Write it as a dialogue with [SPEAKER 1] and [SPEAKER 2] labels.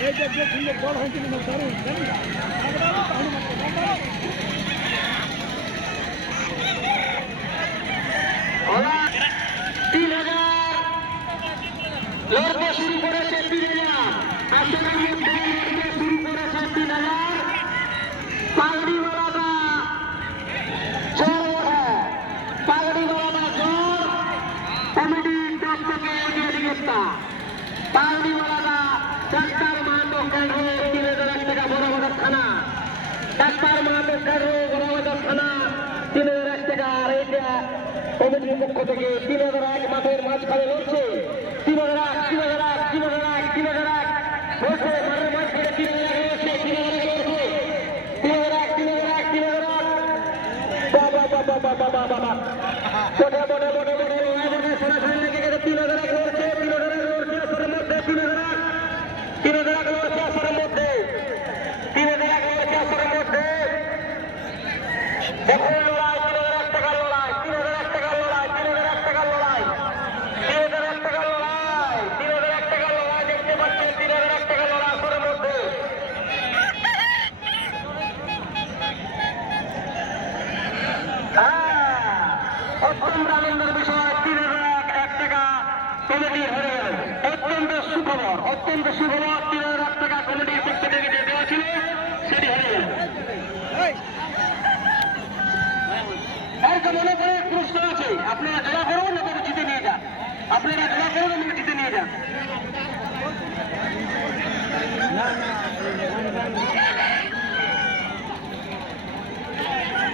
[SPEAKER 1] এই যে যে সুন্দর বড় হয়েছিল না দারুণ জানি না
[SPEAKER 2] লড়তে শুরু করেছে তিন হাজার মধ্যে লড়তে শুরু করেছে তিন হাজার ওঠে পাগড়িওয়ালাটা জোর। ডাক্তার মাহাতো কেন্দ্র তিন হাজার এক টাকা বড়বাজার থানা ডাক্তার মাহাতো কেন্দ্র বড়বাজার থানা তিন হাজার এক টাকা আর এইটা কমিটির পক্ষ থেকে তিন হাজার এক মাঠের মাঝখানে লড়ছে তিন হাজার এক তিন হাজার এক। তিন হাজার এক তিন হাজার এক লড়ছে তিন বাবা গেছে তিন হাজার তিন তিন হাজার তিন হাজার লড়াই তিন হাজার এক টাকার লড়াই তিন হাজার এক টাকার লড়াই তিন হাজার এক টাকার লড়াই তিন হাজার এক টাকার লড়াই তিন হাজার এক টাকার লড়াই দেখতে পাচ্ছেন তিন হাজার এক টাকার লড়াই আসরের মধ্যে হ্যাঁ, অত্যন্ত আনন্দের বিষয়, তিন হাজার এক- টাকা কমিটি হেরে গেল অত্যন্ত সুখবর অত্যন্ত সুখবর, তিন হাজার এক টাকা কমিটির পক্ষ যে দেওয়া ছিল, সেটি হেরে গেল। একটা মনে করে পুরস্কার আছে। আপনারা জোড়া করুন না জিতে নিয়ে যান। আপনারা জোড়া করুন এবং জিতে নিয়ে যান।